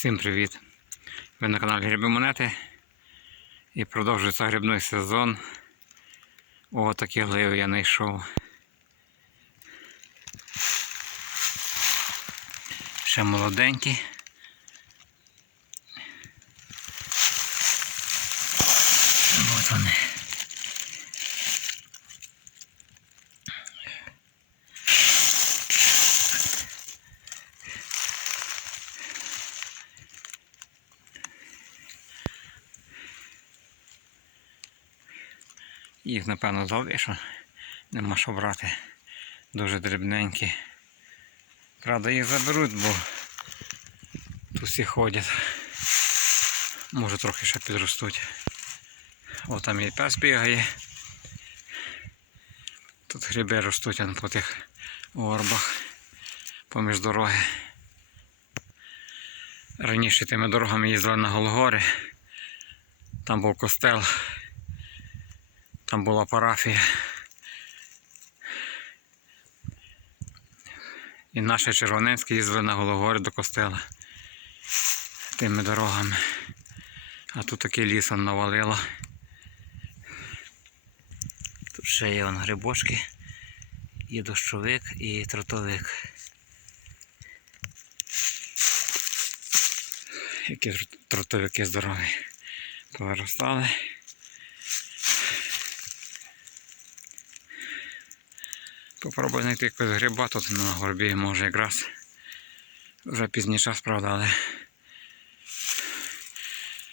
Всім привіт! Ви на каналі Гриби Монети. І продовжується грибний сезон. О, такі гливи я знайшов. Ще молоденькі. От вони. Їх напевно залишу. Нема що брати. Дуже дрібненькі. Правда, їх заберуть, бо тут всі ходять. Може трохи ще підростуть. О, там і пес бігає. Тут гриби ростуть по тих горбах поміж дороги. Раніше тими дорогами їздили на Голгори. Там був костел. Там була парафія. І наші червоненські їздили на Гологори до костела тими дорогами. А тут такий ліс он навалило. Тут ще є вон грибочки, і дощовик, і тротовик. Які тротовики здорові. Повиростали. Попробуй знайти якогось гриба тут на горбі, може якраз вже пізніше справда, але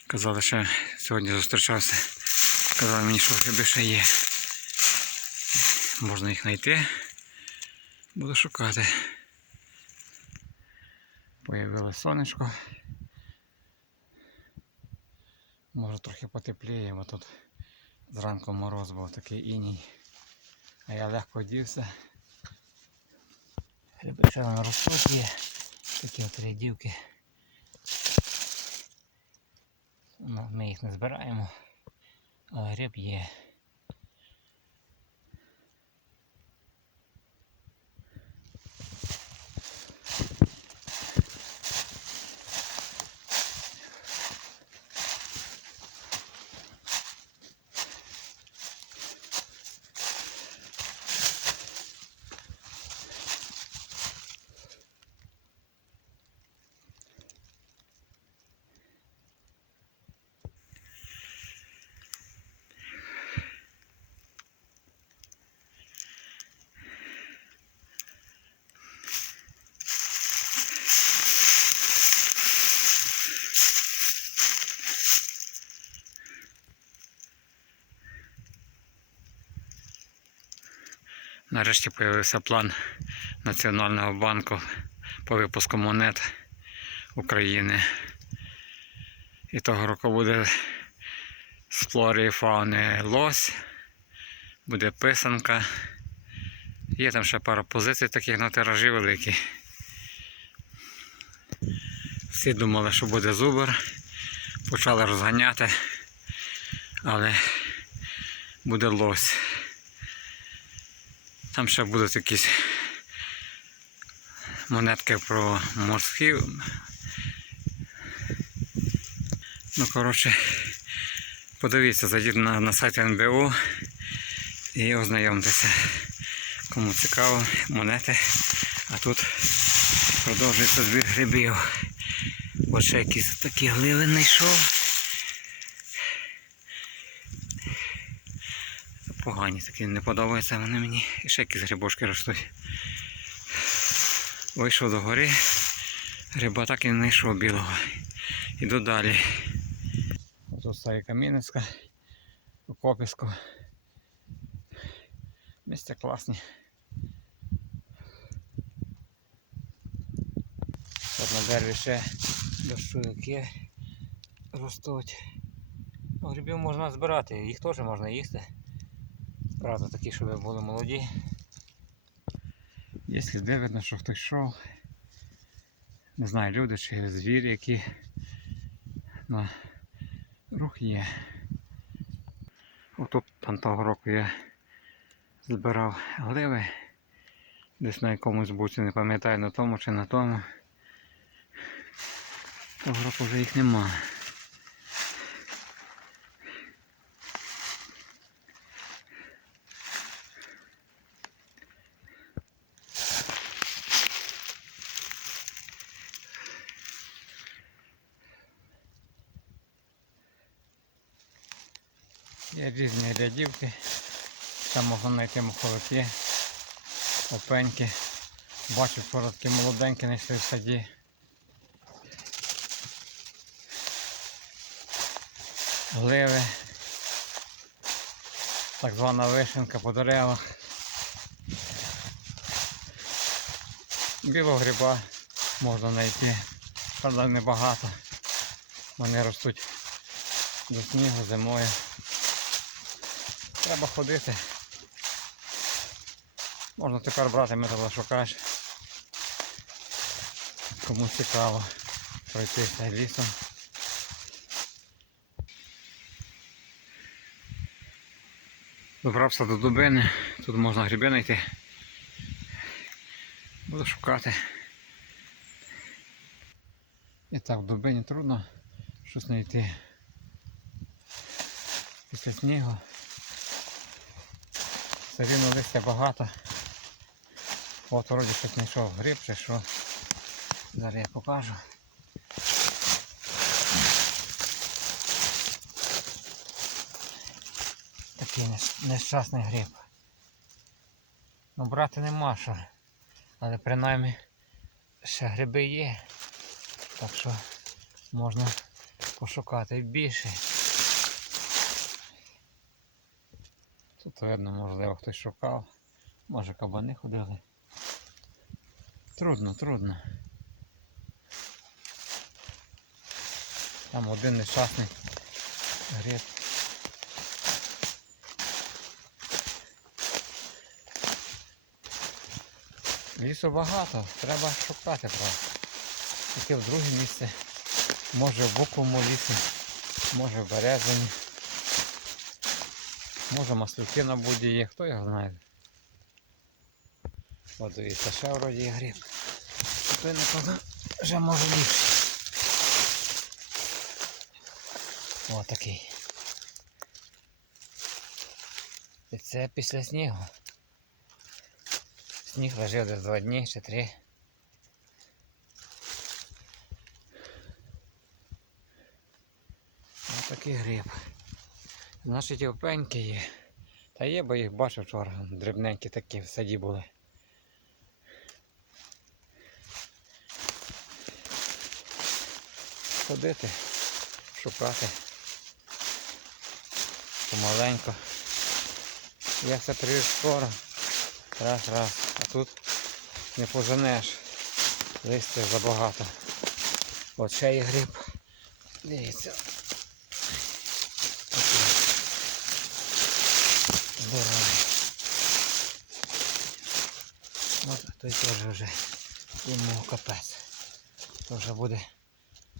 казали, що сьогодні зустрічався. Казали мені, що гриби ще є. Можна їх знайти. Буду шукати. Появилось сонечко. Може трохи потепліє, бо тут зранку мороз був такий іній. А я легко дівся. Це ще вон ростуть є. Такі от рядівки. Ну, ми їх не збираємо, але гриб є. Нарешті з'явився план Національного банку по випуску монет України. І того року буде з флори фауни лось, буде писанка. Є там ще пара позицій таких на тиражі великі. Всі думали, що буде зубр. Почали розганяти, але буде лось. Там ще будуть якісь монетки про морські. Ну, коротше, подивіться, зайдіть на, на сайт НБУ і ознайомтеся. Кому цікаво, монети. А тут продовжується збір грибів. От ще якісь такі гливи знайшов. Погані такі не подобаються вони мені. І ще якісь грибочки ростуть. Вийшов до гори, гриба так і не знайшов білого. Іду далі. Тут стає Кам'янецька, Копісько. Місця класні. Тут на дереві ще дощовики ростуть. Ну, Грибів можна збирати, їх теж можна їсти. Правда, такі, щоб були молоді. Є сліди, видно, що хтось йшов. Не знаю, люди чи звірі, які на рух є. Отут там того року я збирав гливи. Десь на якомусь буці, не пам'ятаю на тому чи на тому. Того року вже їх нема. Є різні рядівки. Там можна знайти маховики, опеньки. Бачу, короткі молоденькі знайшли в саді. Гливи. Так звана вишенка по деревах. Білого гриба можна знайти. Правда небагато. Вони ростуть до снігу зимою. Треба ходити. Можна тепер брати металошукач. Кому цікаво пройтися лісом. Добрався до дубини. Тут можна гриби знайти. Буду шукати. І так, в дубині трудно щось знайти. Після снігу. Все рівно листя багато. От вроді щось знайшов гриб чи що. Зараз я покажу. Такий нещасний гриб. Ну брати нема що. Але принаймні ще гриби є. Так що можна пошукати більше. Видно, можливо, хтось шукав. Може кабани ходили. Трудно, трудно. Там один нещасний гриб. Лісу багато, треба шукати просто. Таке в друге місце. Може в буковому лісі, може в березині. Може маслюки на буді є, хто його знає. От дивіться, ще вроді є гриб. Той не позна, вже може ліпше. О, такий. І це після снігу. Сніг лежив десь два дні чи три. Ось такий гриб. Значить і опеньки є. Та є, бо їх бачив вчора. Дрібненькі такі в саді були. Ходити, шукати. Помаленько. Як це приїж скоро. Раз, раз. А тут не поженеш. Листя забагато. От ще є гриб. Дивіться. Такий. Здоровий. От той теж вже йому капець. То вже буде.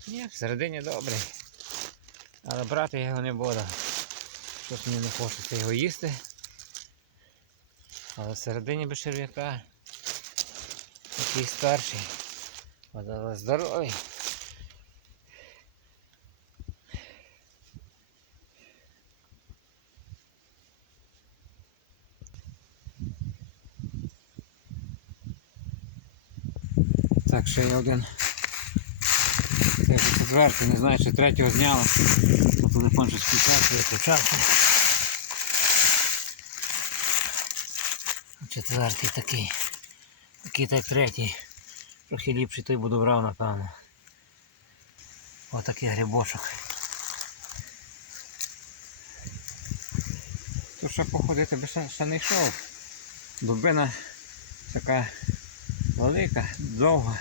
Ні, всередині добрий. Але брати його не буду. Щось мені не хочеться його їсти. Але всередині без черв'яка. Такий старший. Але здоровий. Так, ще є один. Це вже четвертий, не знаю, чи третього зняли. Телефон щось включався, виключався. Четвертий такий. Такий так третій. Трохи ліпший той буду брав, напевно. Отакий грибочок. Тут ще походити би ще не йшов. Дубина така велика, довга.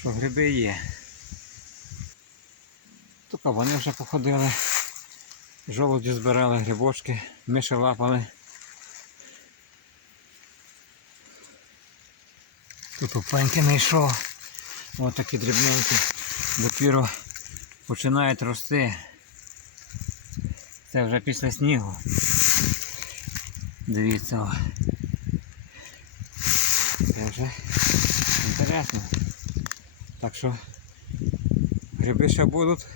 Що гриби є. Тут вони вже походили. Жолуді збирали грибочки, миші лапали. Тут опеньки не йшов. Ось такі дрібненькі. Допіру починають рости. Це вже після снігу. Дивіться. Вже інтересно. Так що гриби ще будуть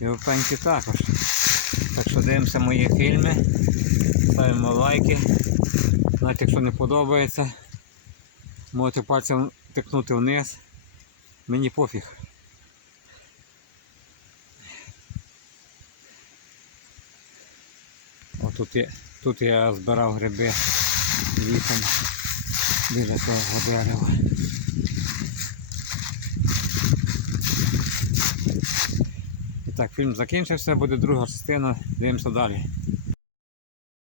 і опеньки також. Так що дивимося мої фільми, ставимо лайки. Навіть якщо не подобається, можете пальцем тикнути вниз. Мені пофіг. О, тут, я, тут я збирав гриби літом біля цього дерева. І так, фільм закінчився, буде друга частина, дивимося далі.